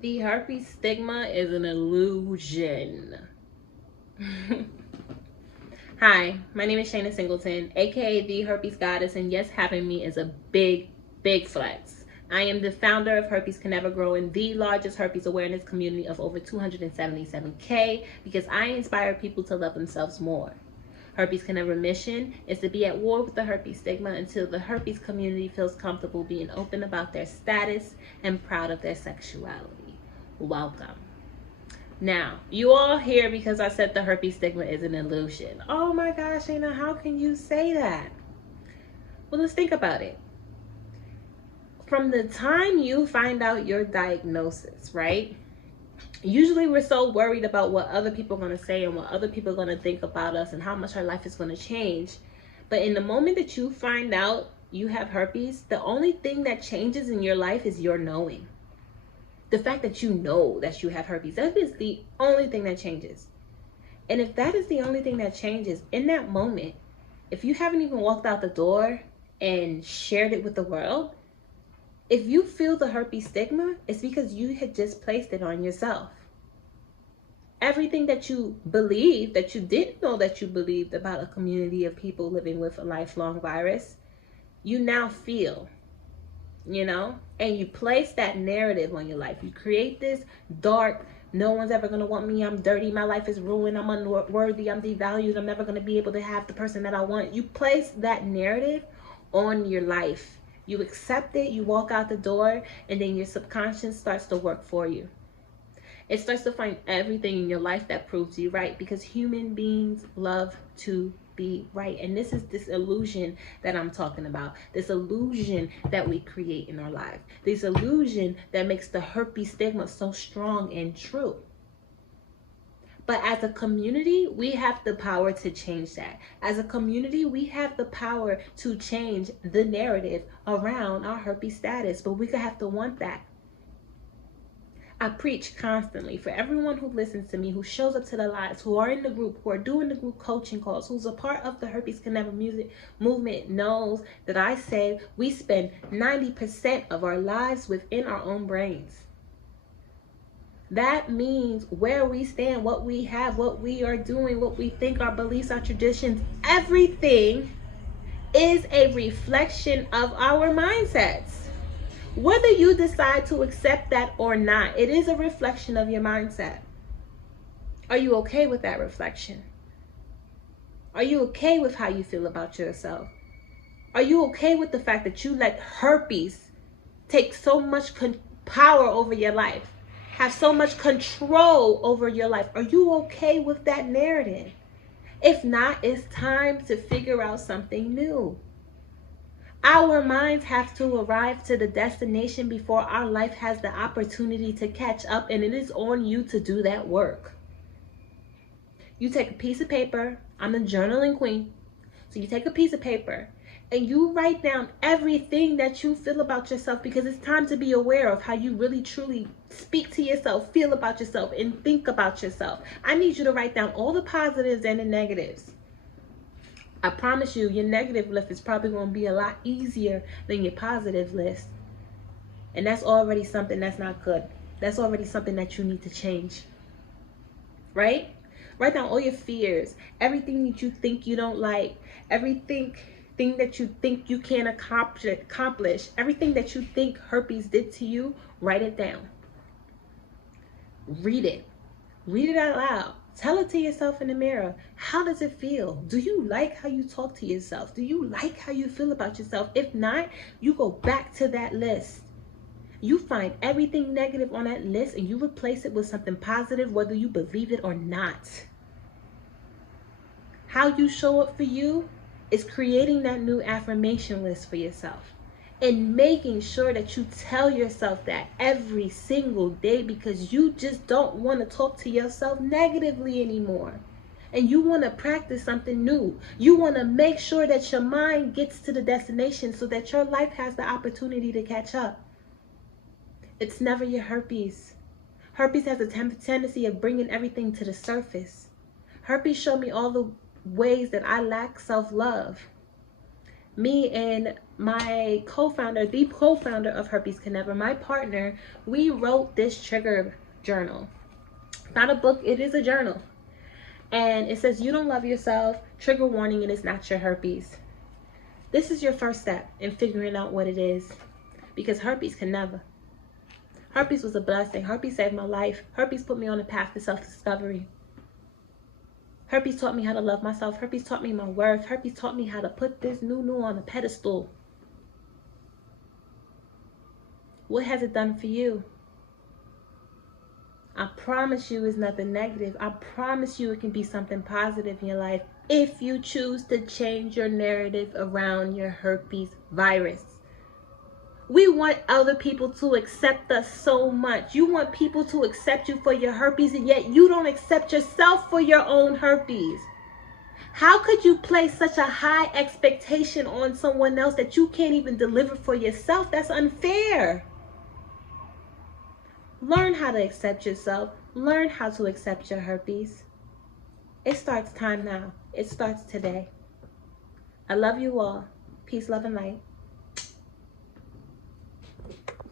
The herpes stigma is an illusion. Hi, my name is Shayna Singleton, aka the Herpes Goddess, and yes, having me is a big flex. I am the founder of Herpes Can Never Grow in the largest herpes awareness community of over 277K because I inspire people to love themselves more. Herpes Can Never mission is to be at war with the herpes stigma until the herpes community feels comfortable being open about their status and proud of their sexuality. Welcome. Now, you all here because I said the herpes stigma is an illusion. Oh my gosh, Shayna, how can you say that? Well, let's think about it. From the time you find out your diagnosis, right? Usually we're so worried about what other people are going to say and what other people are going to think about us and how much our life is going to change. But in the moment that you find out you have herpes, the only thing that changes in your life is your knowing. The fact that you know that you have herpes, that is the only thing that changes. And if that is the only thing that changes in that moment, if you haven't even walked out the door and shared it with the world, if you feel the herpes stigma, it's because you had just placed it on yourself. Everything that you believe that you didn't know that you believed about a community of people living with a lifelong virus, you now feel, and you place that narrative on your life. You create this dark, no one's ever going to want me, I'm dirty, my life is ruined, I'm unworthy, I'm devalued, I'm never going to be able to have the person that I want. You place that narrative on your life. You accept it, you walk out the door, and then your subconscious starts to work for you. It starts to find everything in your life that proves you right, because human beings love to be right. And this is this illusion that I'm talking about. This illusion that we create in our life. This illusion that makes the herpes stigma so strong and true. But as a community, we have the power to change that. As a community, we have the power to change the narrative around our herpes status, but we could have to want that. I preach constantly for everyone who listens to me, who shows up to the lives, who are in the group, who are doing the group coaching calls, who's a part of the Herpes Can Never music movement, knows that I say we spend 90% of our lives within our own brains. That means where we stand, what we have, what we are doing, what we think, our beliefs, our traditions, everything is a reflection of our mindsets. Whether you decide to accept that or not, it is a reflection of your mindset. Are you okay with that reflection? Are you okay with how you feel about yourself? Are you okay with the fact that you let herpes take so much power over your life? Have so much control over your life? Are you okay with that narrative? If not, it's time to figure out something new. Our minds have to arrive to the destination before our life has the opportunity to catch up, and it is on you to do that work. You take a piece of paper. I'm a journaling queen. So you take a piece of paper and you write down everything that you feel about yourself, because it's time to be aware of how you really truly speak to yourself, feel about yourself, and think about yourself. I need you to write down all the positives and the negatives. I promise you, your negative list is probably going to be a lot easier than your positive list. And that's already something that's not good. That's already something that you need to change. Right? Write down all your fears, everything that you think you don't like, everything that you think you can't accomplish, everything that you think herpes did to you. Write it down. Read it. Read it out loud. Tell it to yourself in the mirror. How does it feel? Do you like how you talk to yourself? Do you like how you feel about yourself? If not, you go back to that list. You find everything negative on that list and you replace it with something positive, whether you believe it or not. How you show up for you is creating that new affirmation list for yourself and making sure that you tell yourself that every single day, because you just don't want to talk to yourself negatively anymore. And you want to practice something new. You want to make sure that your mind gets to the destination so that your life has the opportunity to catch up. It's never your herpes. Herpes has a tendency of bringing everything to the surface. Herpes showed me all the ways that I lack self-love. Me and my co-founder, the co-founder of Herpes Can Never, my partner, we wrote this trigger journal. Not a book, it is a journal. And it says, you don't love yourself, trigger warning, it is not your herpes. This is your first step in figuring out what it is, because herpes can never. Herpes was a blessing. Herpes saved my life. Herpes put me on a path to self-discovery. Herpes taught me how to love myself. Herpes taught me my worth. Herpes taught me how to put this new on a pedestal. What has it done for you? I promise you it's nothing negative. I promise you it can be something positive in your life if you choose to change your narrative around your herpes virus. We want other people to accept us so much. You want people to accept you for your herpes, and yet you don't accept yourself for your own herpes. How could you place such a high expectation on someone else that you can't even deliver for yourself? That's unfair. Learn how to accept yourself. Learn how to accept your herpes. It starts time now. It starts today. I love you all. Peace, love, and light.